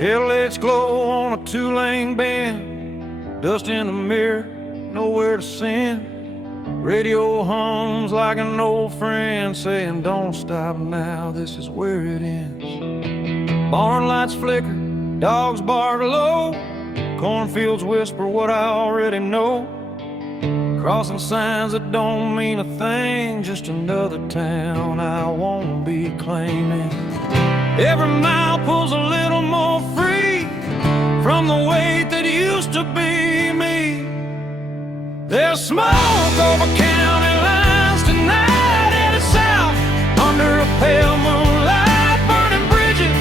Headlights glow on a two-lane bend, dust in the mirror, nowhere to send. Radio hums like an old friend saying, don't stop now, this is where it ends. Barn lights flicker, dogs bark low, cornfields whisper what I already know. Crossing signs that don't mean a thing, just another town I won't be claiming. Every mile pulls a little more free from the weight that used to be me. There's smoke over county lines tonight, headed south under a pale moonlight. Burning bridges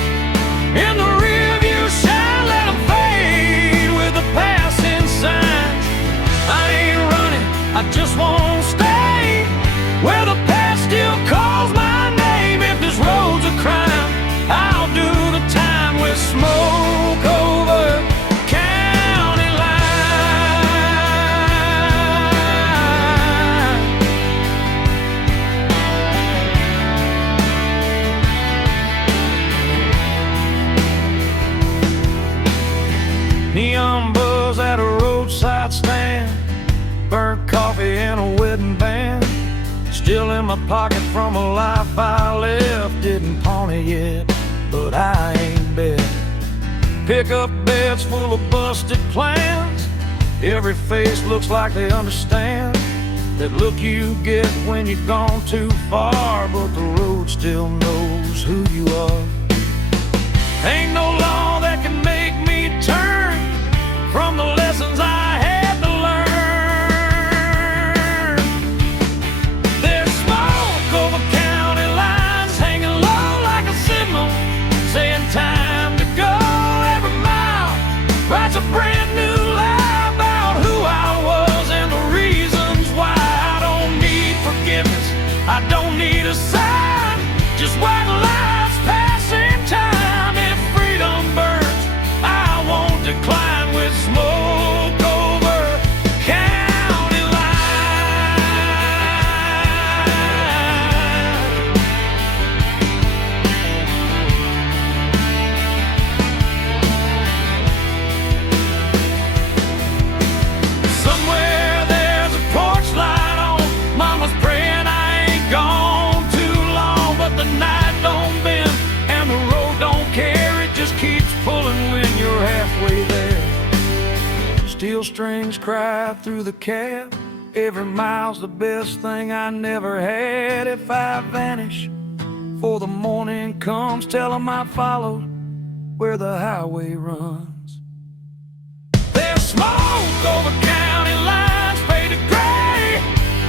in the rearview shine, let them fade with the passing signs. I ain't running, I just won't stay where the past still calls my name. If this road's a crime, I'll do the time with smoke over county line. Neon buzz at a roadside stand, burnt coffee in a wedding band, still in my pocket from a life I left. Didn't pawn it yet, but I ain't bet. Pickup beds full of busted plans, every face looks like they understand that look you get when you've gone too far, but the road still knows who you are. Ain't no law that can make me turn from the lessons I had to learn. There's smoke over county lines, hanging low like a signal, saying time to go. Every mile writes a brand new lie about who I was and the reasons why. I don't need forgiveness, I don't need a sign, just white lights passing time. If freedom burns, I won't decline with smoke over county line. Somewhere there's a porch light on, mama's praying I ain't gone too long, but the night don't bend and the road don't care, it just keeps pulling when you're halfway there. Steel strings cry through the cab, every mile's the best thing I never had. If I vanish before the morning comes, tell 'em I followed where the highway runs. There's smoke over county lines, faded gray,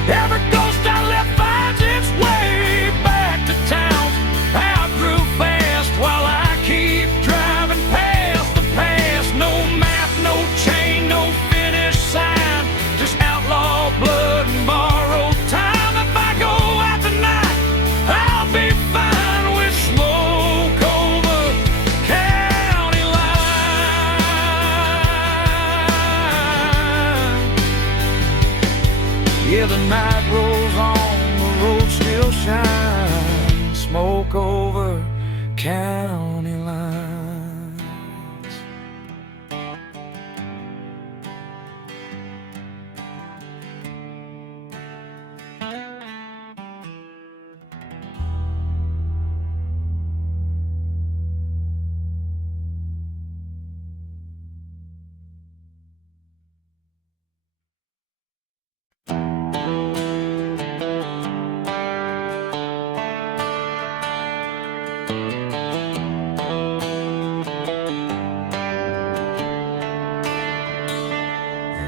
every ghost I left finds its way back to towns I grew fast while I keep driving past the past. No map, no chain, no finish sign, just outlaw blood and borrowed time. If I go out tonight, I'll be fine with smoke over county line. Yeah, the night rolls on, the road still shines, smoke over county lines.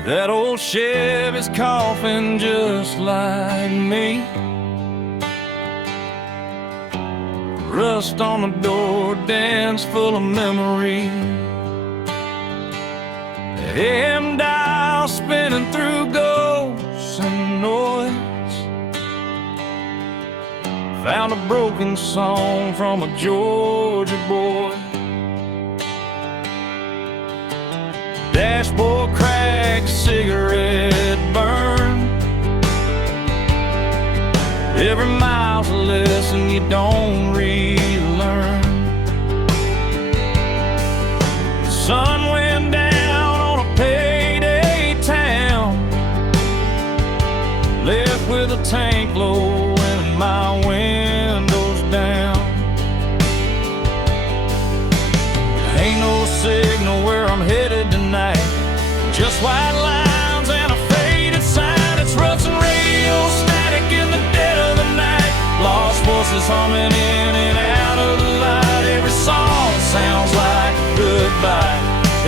That old Chevy's coughing just like me, rust on the door, dance full of memory. AM dial spinning through ghosts and noise, found a broken song from a Georgia boy. Dashboard crack, cigarette burn, every mile's a lesson you don't relearn. the tank low and my window's down. Ain't no signal where I'm headed tonight, just white lines and a faded sign. It's rough and radio static in the dead of the night. Lost voices humming in and out of the light. Every song sounds like goodbye.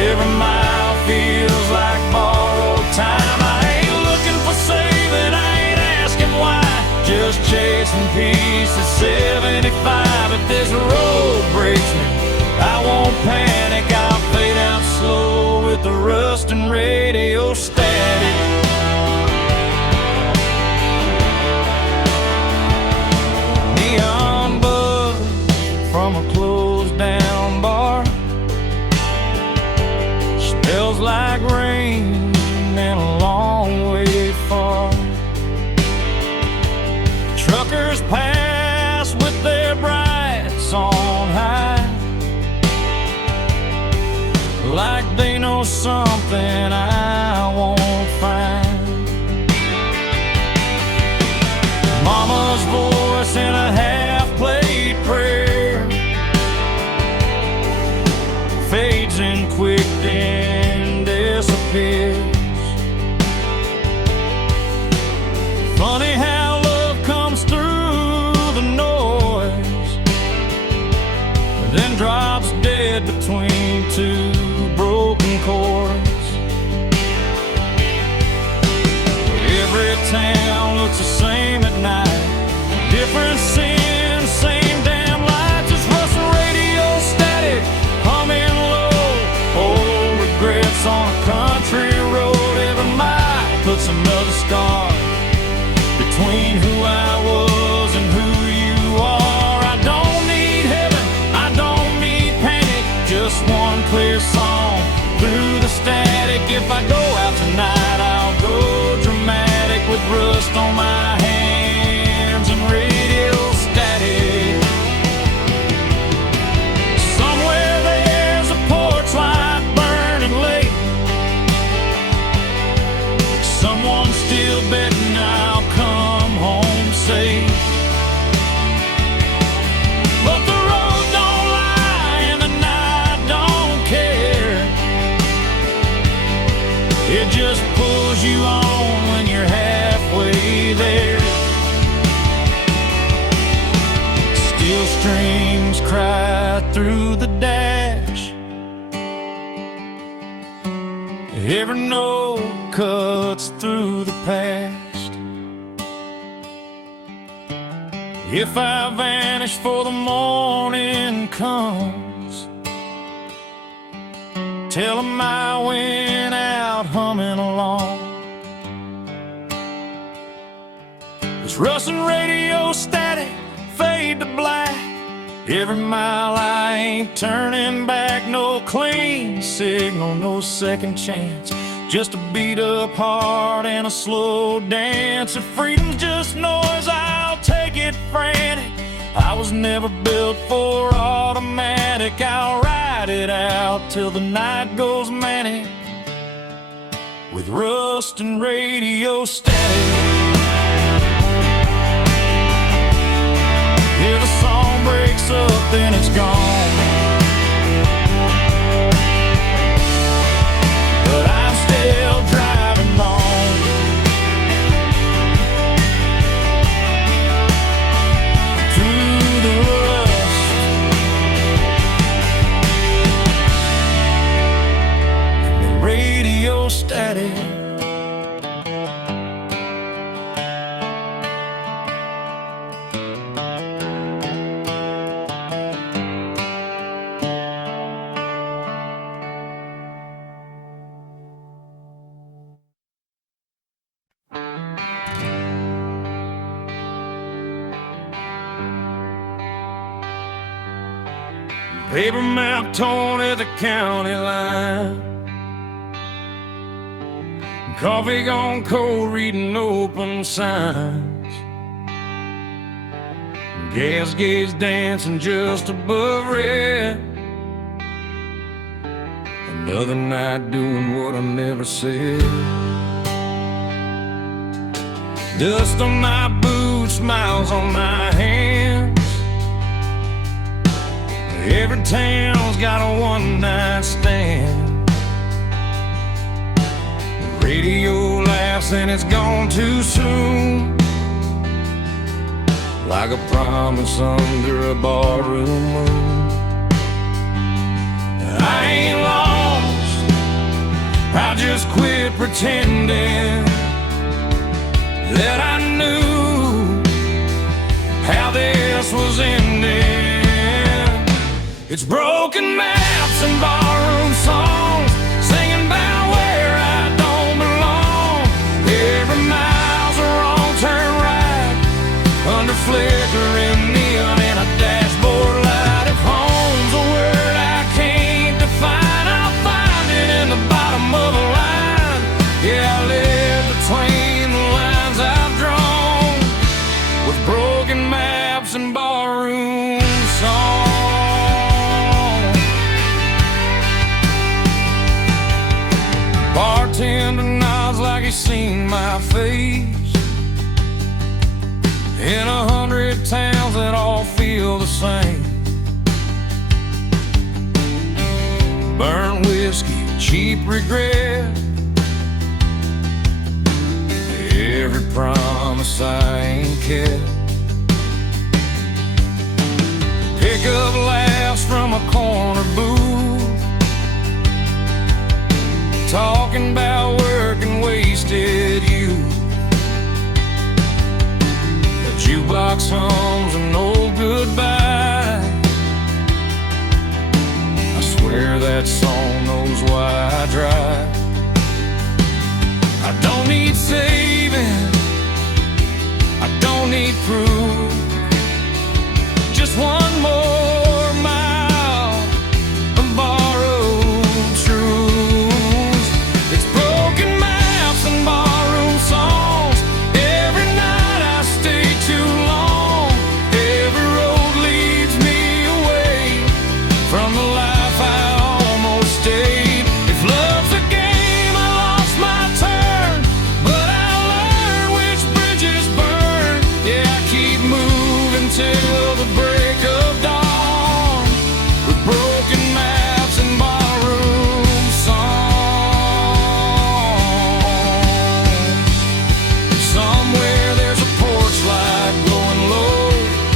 Every mile feels like borrowed time. I ain't looking for saving, I ain't asking why. Just chasing peace at 75. If this road breaks me, I won't panic. I'll fade out slow with the rust and radio static. Neon buzz from a closed down bar. Smells like rain and a long way far. Truckers pass with their brights on high, like they know something I won't find. Mama's voice in a half-played prayer fades in quick then disappears. Funny how love comes through the noise, then drops dead between two broken chords. Every town looks the same at night, different sins, same damn lights. It's Russell radio static, humming low, old regrets on a country road. Every mile puts another scar between who I was and who you are. I don't need heaven, I don't need panic, just one clear song through the static. If I go out tonight, I'll go dramatic with rust on my hands and radio static. Somewhere there's a porch light burning late, someone's still betting I'll come home safe. But the road don't lie and the night don't care. It just pulls you on when you're halfway there. Steel strings cry through the dash, every note cuts through the past. If I vanish before the morning comes, tell 'em I went out humming along. It's Russ and radio static, fade to black. Every mile I ain't turning back. No clean signal, no second chance, just a beat up heart and a slow dance. If freedom's just noise, I'll take it frantic. I was never built for automatic. I'll ride it out till the night goes manic with rust and radio static. If a song breaks up, then it's gone, but I'm still driving home. Through the rust, the radio static. Paper map torn at the county line, coffee gone cold, reading open signs, gas gauge dancing just above red. Another night doing what I never said. Dust on my boots, smiles on my hands. Every town's got a one-night stand. The radio laughs and it's gone too soon, like a promise under a barroom moon. I ain't lost, I just quit pretending that I knew how this was ending. It's broken maps and barroom songs, singing about where I don't belong. Every mile's a wrong turn right, under flickering neon and a dashboard light. If home's a word I can't define, I'll find it in the bottom of a line. Yeah, I live between the lines I've drawn, with broken maps and barroom songs. Bartender nods like he's seen my face in 100 towns that all feel the same. Burnt whiskey, cheap regret, every promise I ain't kept. Pick up laughs from a corner booth, talking about work and wasted youth. The jukebox hums an old goodbye. I swear that song knows why I drive. I don't need saving, I don't need proof, just one more mile of borrowed truths. It's broken maps and barroom songs. Every night I stay too long. Every road leads me away from the life I almost stayed. If love's a game, I lost my turn, but I learned which bridges burn. Yeah, I keep moving till the break of dawn, with broken maps and barroom songs. Somewhere there's a porch light glowing low,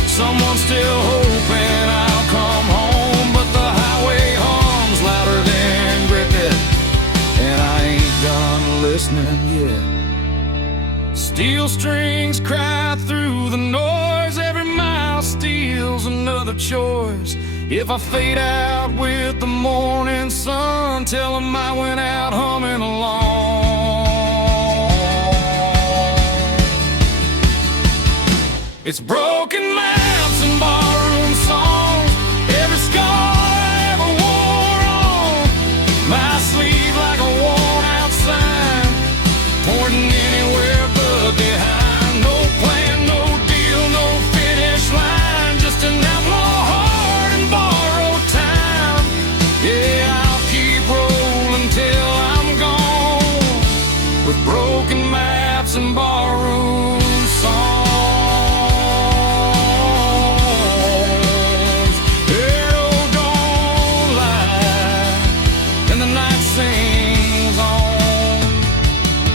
someone's still hoping I'll come home, but the highway hums louder than cricket, and I ain't done listening yet. Steel strings cry through the noise, every mile steals another choice. If I fade out with the morning sun, tell 'em I went out humming along. It's broken maps and barroom songs, every scar I ever wore on my sleeve like a worn out sign, pointing anywhere but behind. No plan, no deal, no finish line, just an outlaw heart and borrowed time. Yeah, I'll keep rolling till I'm gone, with broken maps and borrowed songs. Arrow don't lie, and the night sings on,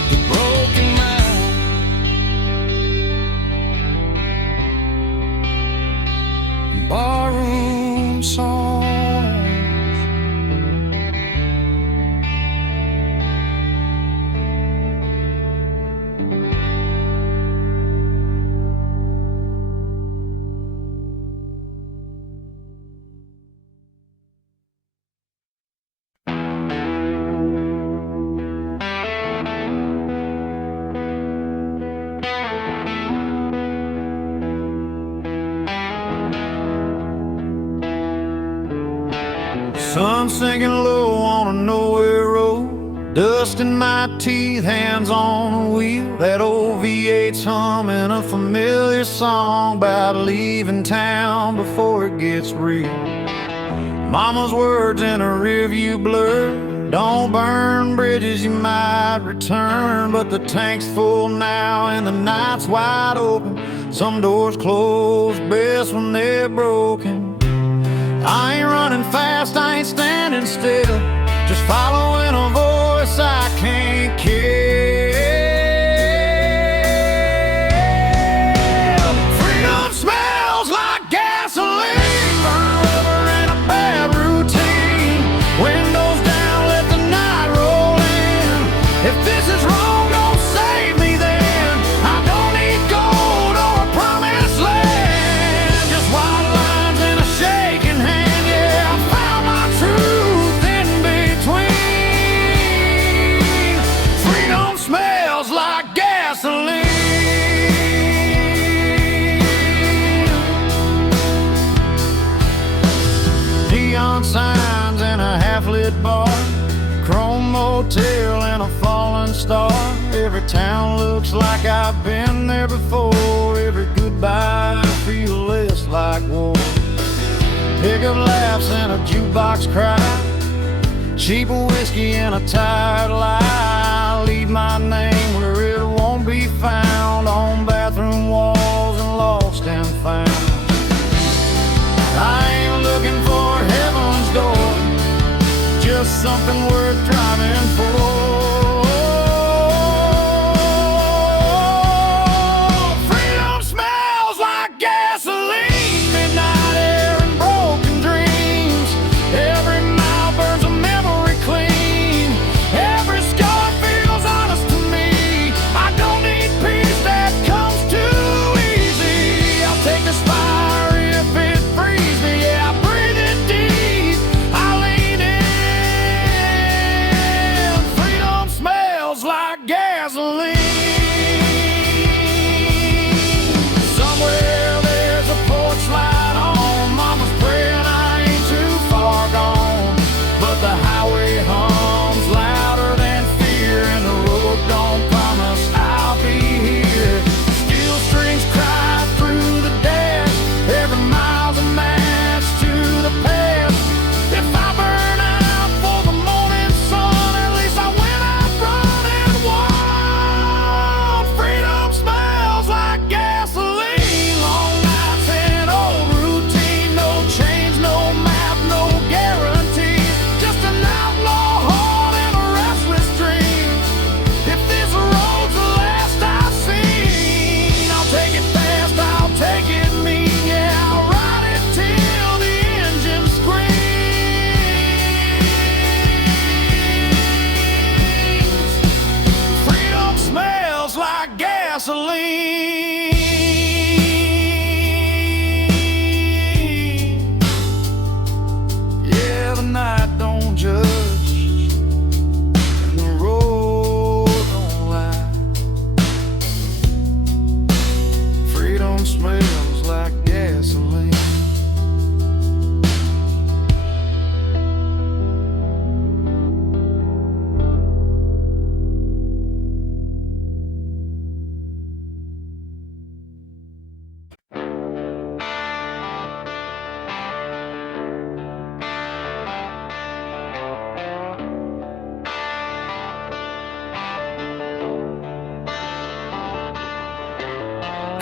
the broken map, barroom songs. Sun sinking low on a nowhere road, dust in my teeth, hands on the wheel. That old V8's humming a familiar song about leaving town before it gets real. Mama's words in a rearview blur, Don't burn bridges, you might return, but the tank's full now and the night's wide open. Some doors close best when they're broken. I ain't running fast, I ain't standing still, just following a voice I can't kill. Freedom smells like gasoline, burn rubber and a bad routine. Windows down, let the night roll in. If this is wrong, don't save me then. I don't need gold or a promised land, just white lines and a shaking hand. Yeah, I found my truth in between. Freedom smells like gasoline. Neon signs in a half-lit bar, chrome motel and a fallen star. Every town looks like I've been there before. Every goodbye feels less like war. Pickup laughs and a jukebox cry, cheap whiskey and a tired lie. Leave my name where it won't be found, on bathroom walls and lost and found. I ain't looking for heaven's door, just something worth driving for. Freedom smells like gasoline, midnight air and broken dreams. Every mile burns a memory clean. Every scar feels honest to me. I don't need peace that comes too easy. I'll take this fire if it frees me. Yeah, I breathe it deep, I lean in. Freedom smells like gasoline. Somewhere there's a porch light on. Mama's praying I ain't too far gone, but the highway hums louder than fear, and the road don't promise I'll be here. Steel strings cry through the dash, every mile's a match to the past. If I burn out for the morning sun, at least I went out running wild. Freedom smells like gasoline, long nights and old routine. No change, no map, no guarantees, just an outlaw heart and a restless dream. If this road's the last I've seen, I'll take it fast, I'll take it mean. Yeah, I'll ride it till the engine screams. Freedom smells like gasoline. Yeah, the night don't judge and the road don't lie. Freedom smells like gasoline.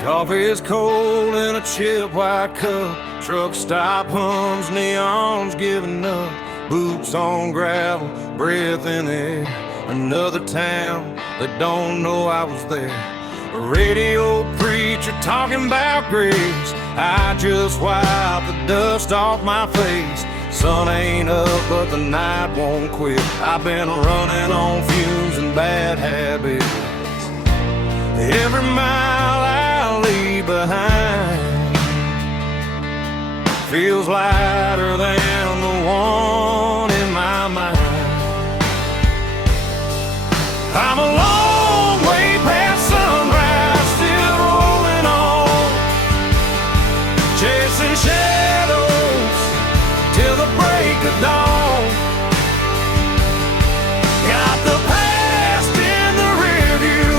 Coffee is cold in a chip white cup. Truck stop hums, neons giving up. Boots on gravel, breath in the air. Another town that don't know I was there. A radio preacher talking about grace. I just wiped the dust off my face. Sun ain't up, but the night won't quit. I've been running on fumes and bad habits. Every mile I leave behind feels lighter than the one in my mind. I'm a long way past sunrise, still rolling on, chasing shadows till the break of dawn. Got the past in the rear view,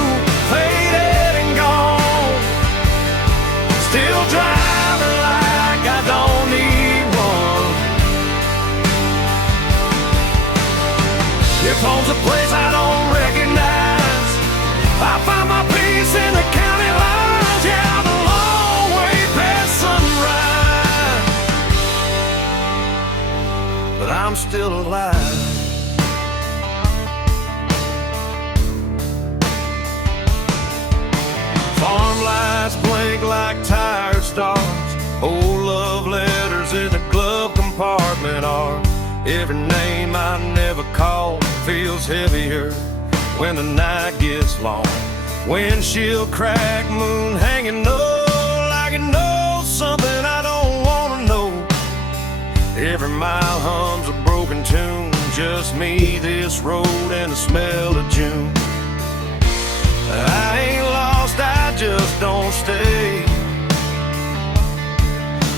faded and gone. Still driving like I don't need one. Home's a place I don't recognize. I find my peace in the county lines. Yeah, I'm a long way past sunrise, but I'm still alive. Farm lights blink like tired stars. Old love letters in the glove compartment are every name I never called. Feels heavier when the night gets long. Windshield crack, moon hanging low, like it knows something I don't wanna know. Every mile hums a broken tune. Just me, this road, and the smell of June. I ain't lost, I just don't stay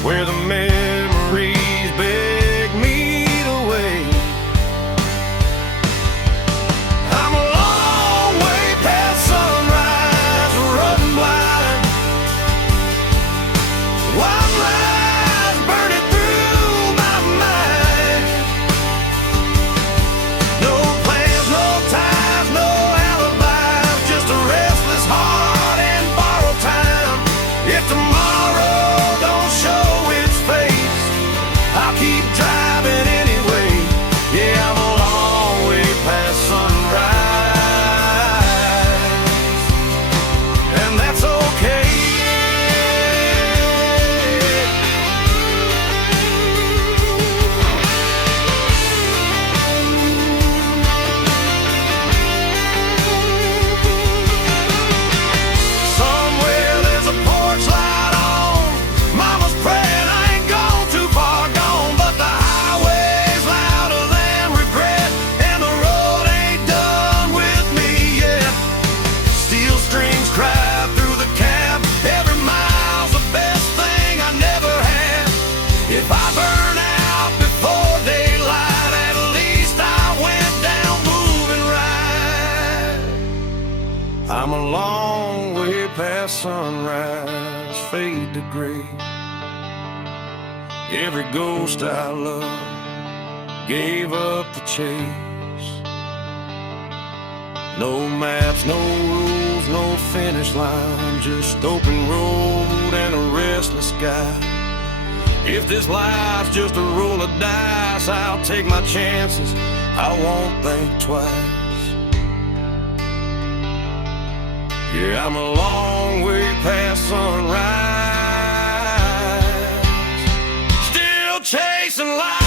where the memories beg me to wait. I'm a long way past sunrise, running blind. One lies burning through my mind. No plans, no ties, no alibis, just a restless heart and borrowed time. If tomorrow don't show its face, I'll keep driving anyway. Yeah, I'm a long way past sunrise, and that's okay. Somewhere there's a porch light on. Mama's praying I ain't gone too far gone, but the highway's louder than regret, and the road ain't done with me yet. Steel strings cry through the cab. Every mile's the best thing I never had. If I burn out before daylight, at least I went down moving right. I'm a long way past sunrise, fade to gray. Every ghost I love gave up the chase. No maps, no rules, no finish line, just open road and a restless sky. If this life's just a roll of dice, I'll take my chances, I won't think twice. Yeah, I'm a long way past sunrise, still chasing life.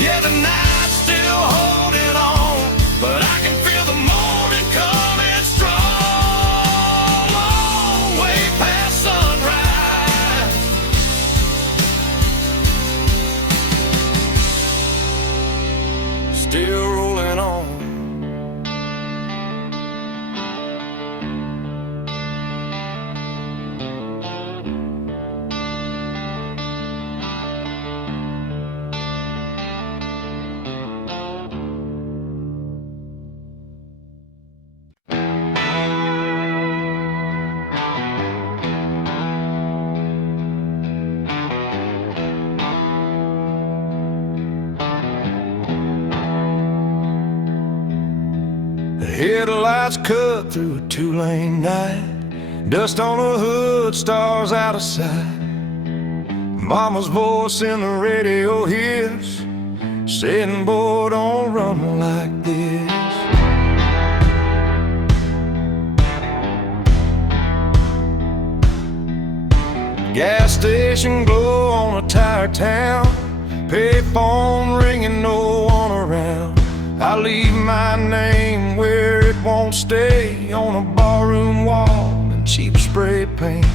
Yeah, the night's still holding on, but I can feel the morning coming strong. Long way past sunrise, still rolling on. Headlights cut through a two-lane night. Dust on the hood, stars out of sight. Mama's voice in the radio hears, saying, boy, don't run like this. Gas station glow on a tired town. Payphone ringing, no one around. I leave my name where it won't stay, on a barroom wall in cheap spray paint.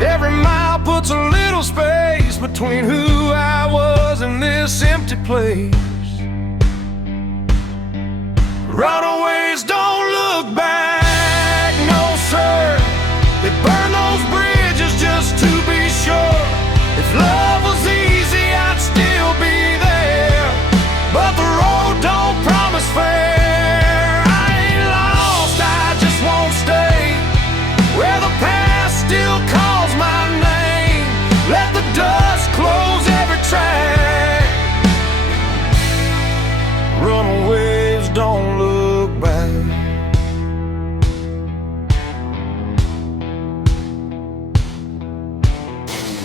Every mile puts a little space between who I was and this empty place. Runaways don't look back, no sir. They burn those bridges just to be sure. If love was easy, I'd still be there, but the road don't promise fair. I ain't lost, I just won't stay where the past still calls my name. Let the dust close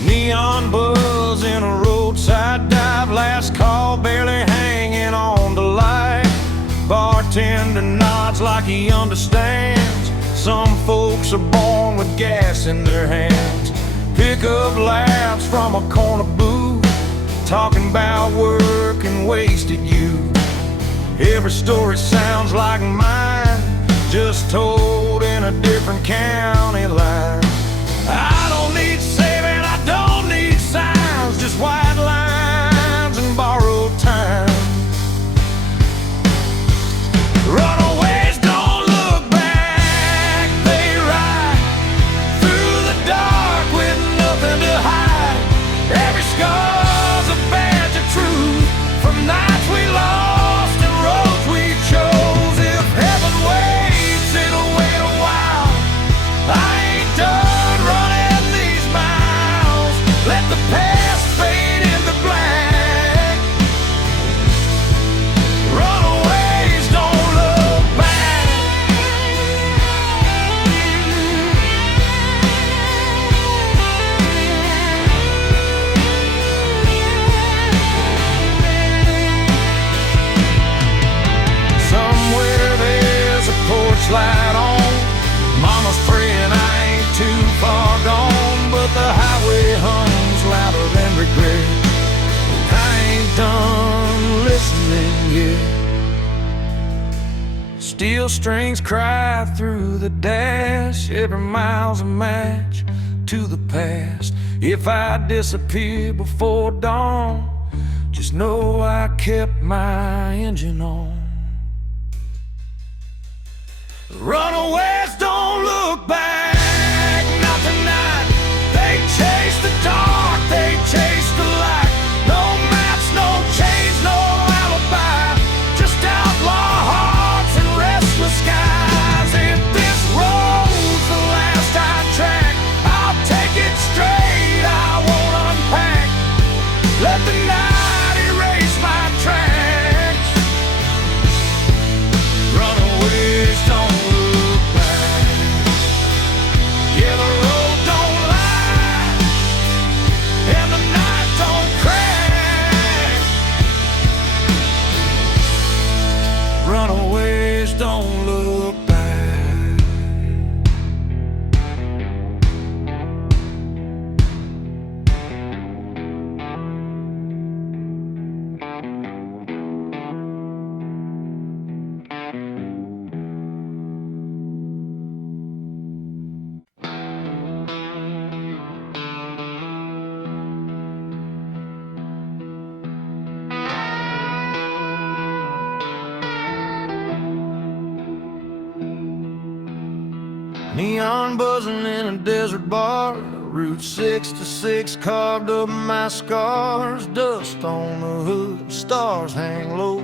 Neon buzz in a roadside dive, last call barely hanging on the light. Bartender nods like he understands. Some folks are born with gas in their hands. Pick up laughs from a corner booth, talking about work and wasted youth. Every story sounds like mine, just told in a different county line. I don't need saving, I don't need signs, just white lines and borrowed time. Runaways don't look back, they ride through the dark with nothing to hide. Every scar's a badge of truth, from nights we lost and roads we chose. If heaven waits, it'll wait a while. I ain't done running these miles. Let the past fade into black. Runaways don't look back. Somewhere there's a porch light on. Mama's praying I ain't too far gone, but the highway hums louder than regret. I ain't done listening yet. Steel strings cry through the dash. Every mile's a match to the past. If I disappear before dawn, just know I kept my engine on. Runaways don't look back, not tonight. They chase the dark, they chase the light. No maps, no chains, no alibi, just outlaw hearts and restless skies. If this road's the last I track, I'll take it straight, I won't unpack. Let the night erase my tracks. Runaways don't look back. Yeah, the road don't lie, and the night don't crack. Runaways don't look back. Neon buzzing in a desert bar, Route 66 carved up my scars. Dust on the hood, stars hang low.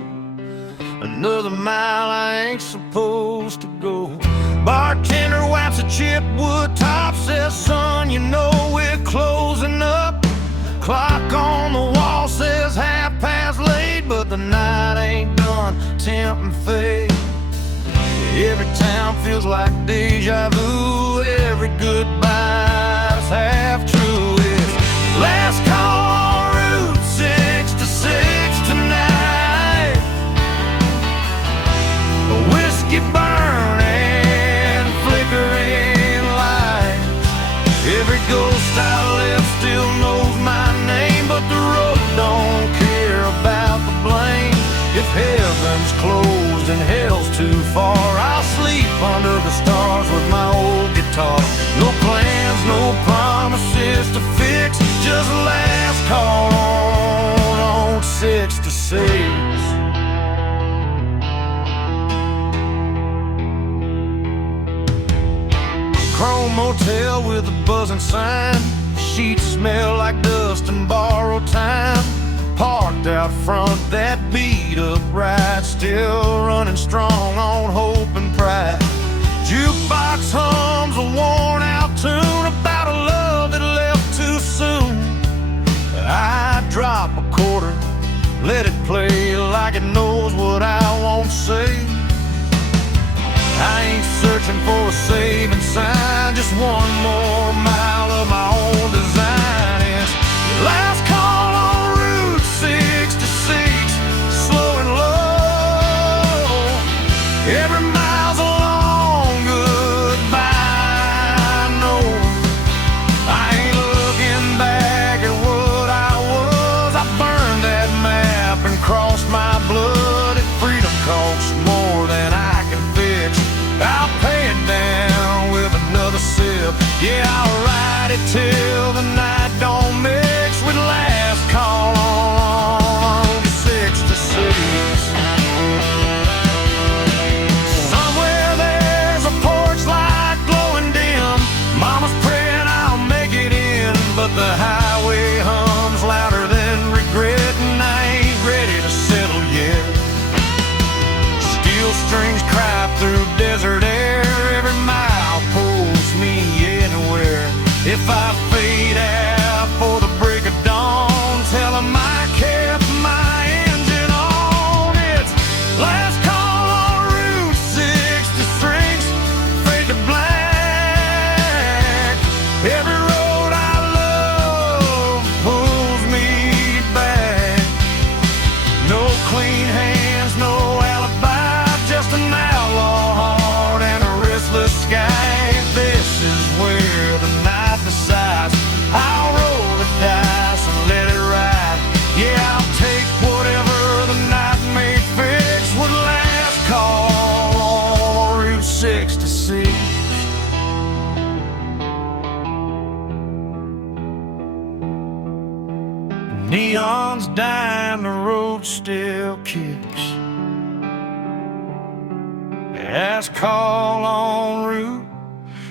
Another mile I ain't supposed to go. Bartender wipes a chipped wood top, says, son, you know we're closing up. Clock on the wall says 8:30, but the night ain't done, tempting fate. Every town feels like deja vu. Every goodbye's half true. It's last call on Route 66 tonight. A whiskey burning, flickering lights. Every ghost I left still knows my name, but the road don't care about the blame. If heaven's closed and hell's too far, I'll sleep under the stars with my old guitar. No plans, no promises to fix, just last call on 66. Chrome motel with a buzzing sign. Sheets smell like dust and borrowed time. Parked out front, that beat up ride, still running strong on hope and pride. Jukebox hums a worn out tune about a love that left too soon. I drop a quarter, let it play like it knows what I won't say. I ain't searching for a saving sign, just one more mile of my own design. If I fade out for the break of dawn, tell 'em I kept my engine on. It's last call on Route 66, fade to black. Every road I love pulls me back. No clean hands, no alibi, just an outlaw heart and a restless sky. This is where the night decides. I'll roll the dice and let it ride. Yeah, I'll take whatever the night may fix with last call on Route 66. Neon's dying, the road still kicks. Last call on Route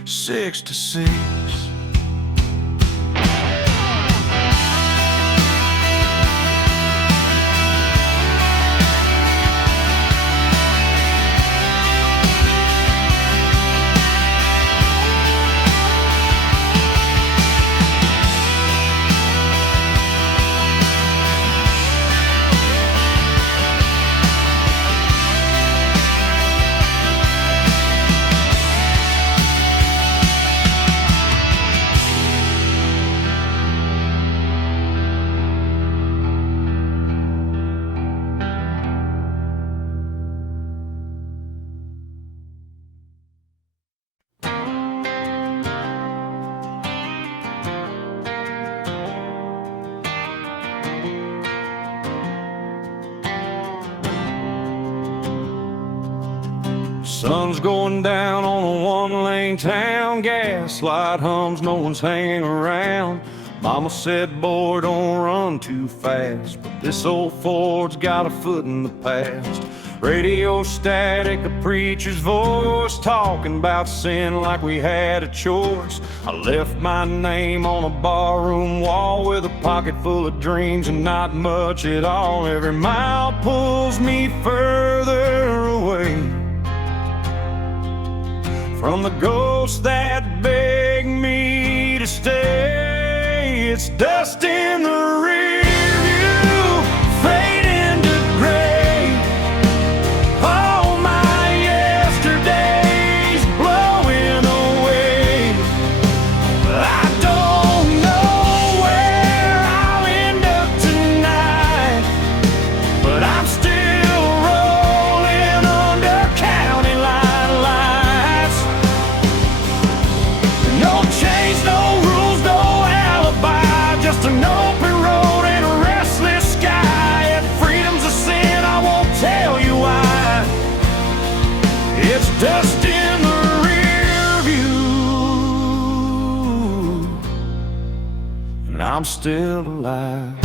66. Sun's going down on a one-lane town. Gaslight hums, no one's hanging around. Mama said, boy, don't run too fast. But this old Ford's got a foot in the past. Radio static, a preacher's voice, talking about sin like we had a choice. I left my name on a barroom wall with a pocket full of dreams and not much at all. Every mile pulls me further away from the ghosts that beg me to stay. It's dust in the rear view, fade into gray. All my yesterdays blowing away. I don't know where I'll end up tonight, but I'm still rolling under county line lights. No chains, no rules, no alibi, just an open road and a restless sky. If freedom's a sin, I won't tell you why. It's dust in the rear view, and I'm still alive.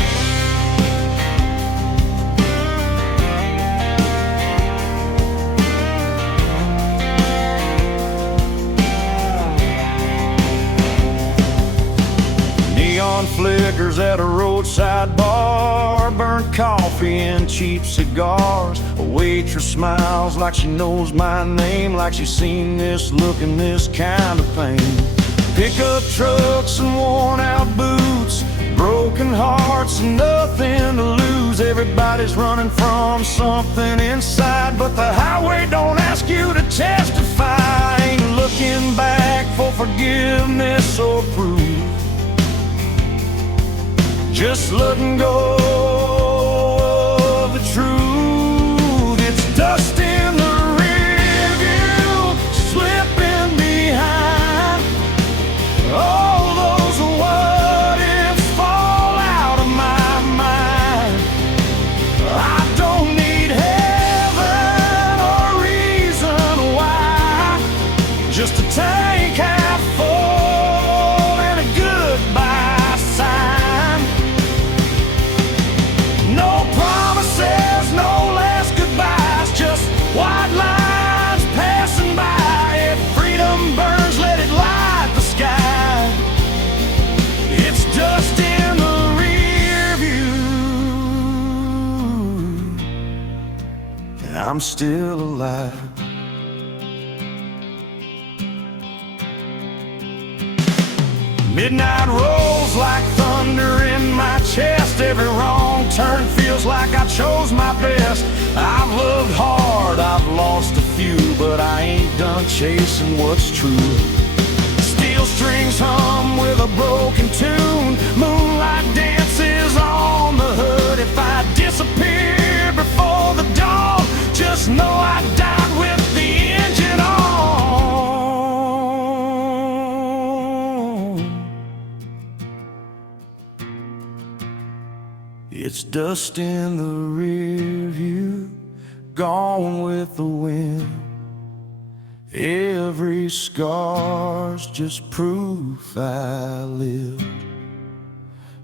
Neon flickers at a roadside bar, burnt coffee and cheap cigars. A waitress smiles like she knows my name, like she's seen this look and this kind of pain. Pickup trucks and worn out boots, broken hearts and nothing to lose. Everybody's running from something inside, but the highway don't ask you to testify. Ain't looking back for forgiveness or proof, just letting go of the truth. It's dust in the rear view, slipping behind. All those what ifs fall out of my mind. I don't need heaven or reason why, just a tank half full and a goodbye sign. No promises, no last goodbyes, just white lines passing by. If freedom burns, let it light the sky. It's dust in the rear view, and I'm still alive. Midnight rolls like thunder in my chest. Every wrong turn feels like I chose my best. I've loved hard, I've lost a few, but I ain't done chasing what's true. Steel strings hum with a broken tune. Moonlight dances on the hood. If I disappear before the dawn, just know I died with the engine on. It's dust in the rear view, gone with the wind. Every scar's just proof I lived.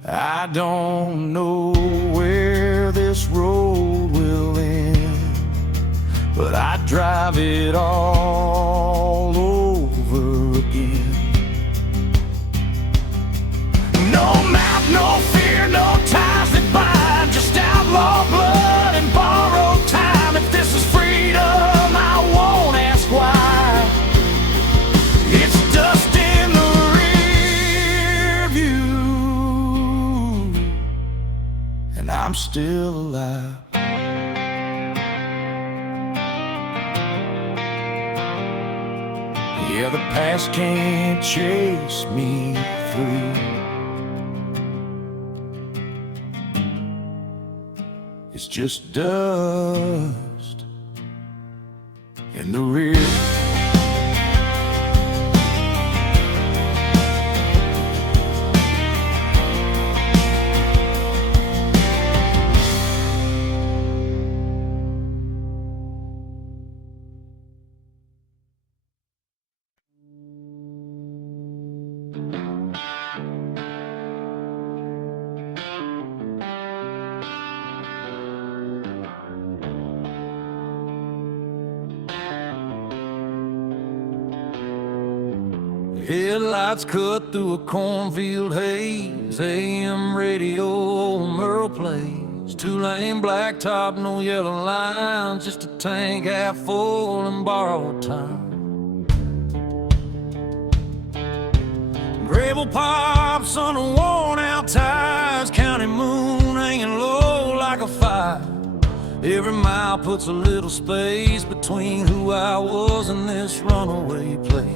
I don't know where this road will end, but I drive it all over again. No map, no fear, no ties that bind, just outlaw blood and borrowed time. If this is freedom, I won't ask why. It's dust in the rear view, and I'm still alive. Yeah, the past can't chase me free. It's just dust in the rear. Headlights cut through a cornfield haze. AM radio, old Merle plays. Two-lane blacktop, no yellow lines. Just a tank half full and borrowed time. Gravel pops on the worn-out tires. County moon hanging low like a fire. Every mile puts a little space between who I was and this runaway place.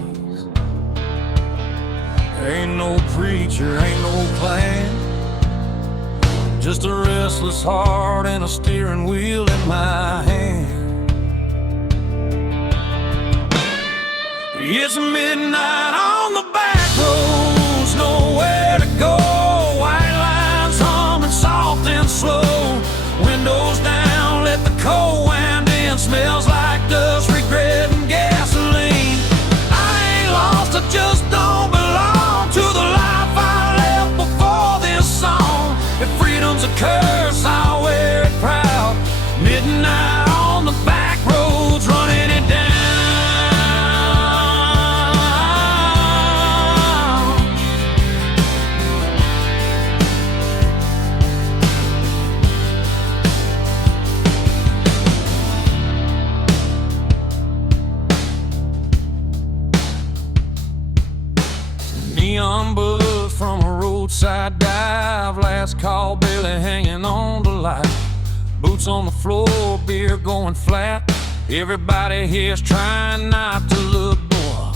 Ain't no preacher, ain't no plan, just a restless heart and a steering wheel in my hand. It's midnight on the back roads, nowhere to go. White lines humming soft and slow. Windows down, let the cold wind in. Smells like dust, regret and gasoline. I ain't lost, I just don't belong to the life I left before this song. If freedom's a curse, I'll wear it proud. Midnight on the back roads, running it down. Neon buzz from a roadside dive. Last call, barely hanging on to life. Boots on the floor, beer going flat. Everybody here's trying not to look poor.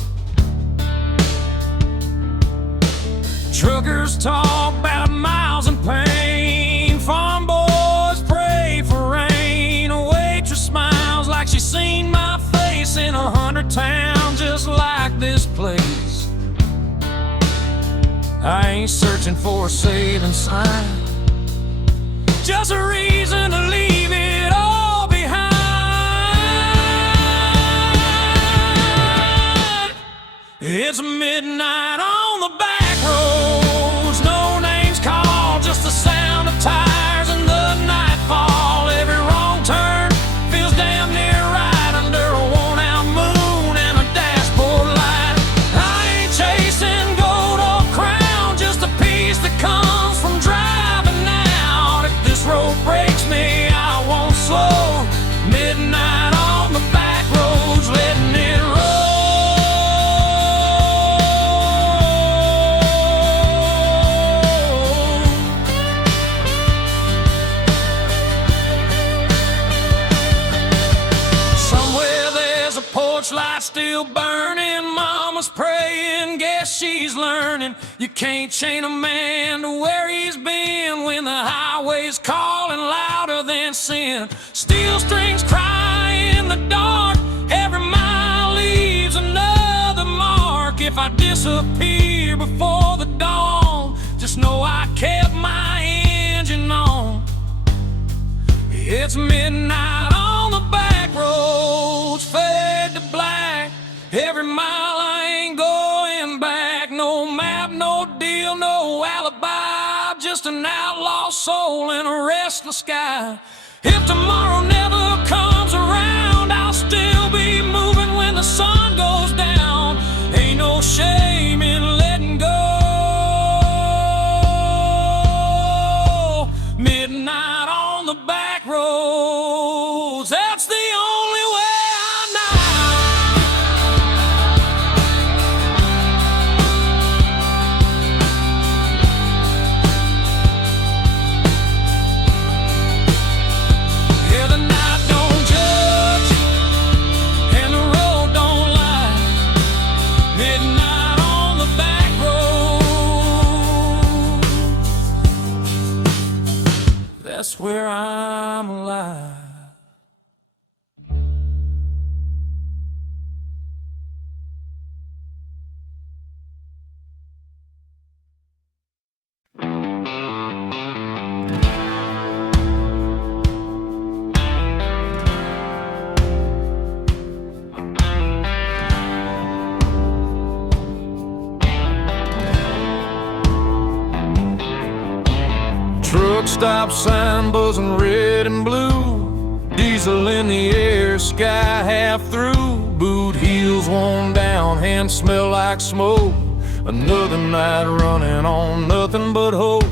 Truckers talk about miles and pain. Farm boys pray for rain. A waitress smiles like she's seen my face in 100 towns just like this place. I ain't searching for a saving sign, just a reason to leave it all behind. It's midnight on the back roads, no names called, just the sound of tires and the nightfall. Every wrong turn feels damn near right under a worn-out moon and a dashboard light. I ain't chasing gold or crown, just a piece that comes from driving out. If this road breaks me, I won't slow. Midnight on the back roads, letting it roll. still burning, mama's praying, guess she's learning. You can't chain a man to where he's been when the highway's calling louder than sin. Steel strings cry in the dark, every mile leaves another mark. If I disappear before the dawn, just know I kept my engine on. It's midnight on the back roads, fade to black. Every mile I ain't going back. No map, no deal, no alibi. Just an outlaw soul in a restless sky. If tomorrow never comes around, I'll still be moving when the sun goes down. Ain't no shame in letting go. Midnight on the back roads, that's the only way I know. Yeah, the night don't judge and the road don't lie. Midnight on the back road, that's where I'm alive. Truck stop sign buzzing red and blue, diesel in the air, sky half through. Boot heels worn down, hands smell like smoke. Another night running on nothing but hope.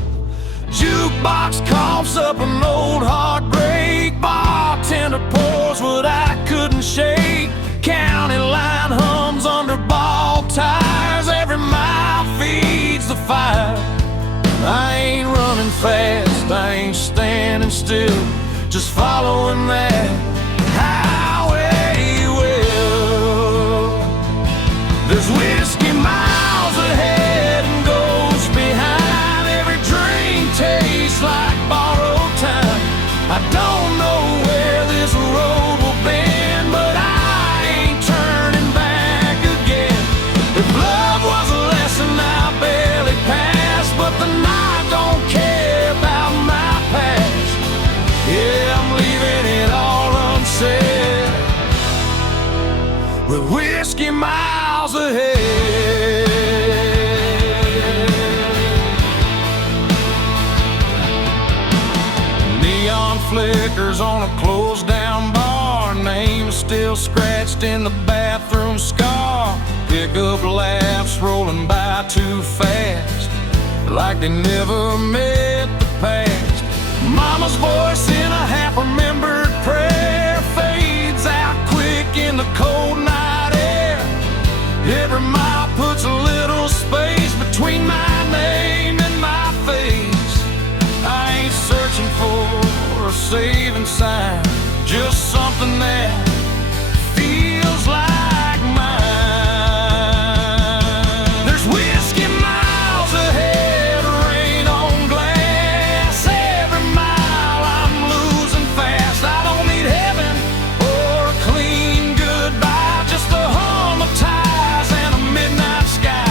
Jukebox coughs up an old heartbreak, bartender pours what I couldn't shake. County line hums under ball tires, every mile feeds the fire. I ain't running fast, I ain't standing still, just following that highway will. There's whiskey miles ahead and ghosts behind. Every drink tastes like borrowed time. I don't know where this road will bend, but I ain't turning back again. If love was a lesson I barely passed, but the night don't care about my past. Yeah, I'm leaving it all unsaid, with whiskey miles ahead. Neon flickers on a closed down bar, name still scratched in the bathroom scar. Pickup laughs rolling by too fast, like they never met the past. Mama's voice in a half-remembered prayer fades out quick in the cold night air. Every mile puts a little space between my name and my face. I ain't searching for a saving sign, just something that feels like mine. There's whiskey miles ahead, rain on glass. Every mile I'm losing fast. I don't need heaven or a clean goodbye, just a hum of tires and a midnight sky.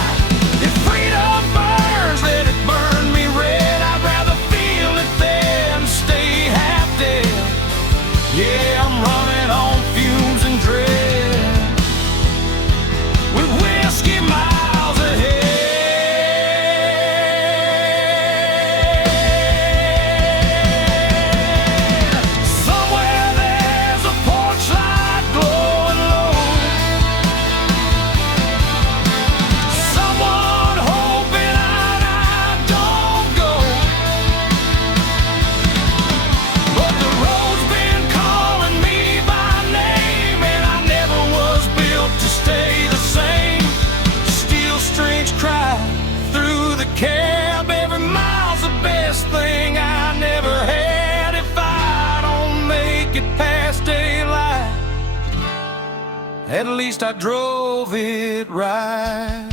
At least I drove it right.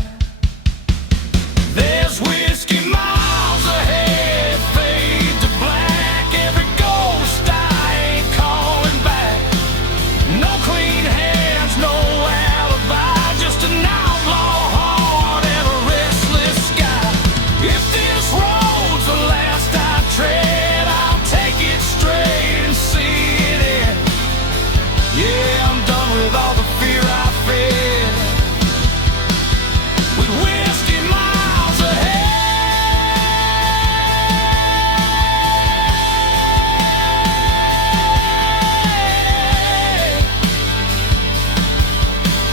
There's whiskey miles ahead, fade to black. Every ghost I ain't calling back. No clean hands, no alibi, just an outlaw heart and a restless sky. If this road's the last I tread, I'll take it straight and see it end. Yeah, I'm done with all the fear I fed. With whiskey miles ahead.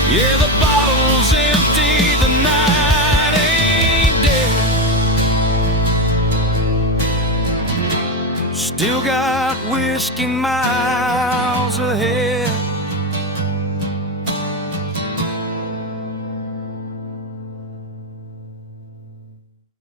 Yeah, the bottle's empty, the night ain't dead. Still got whiskey miles ahead.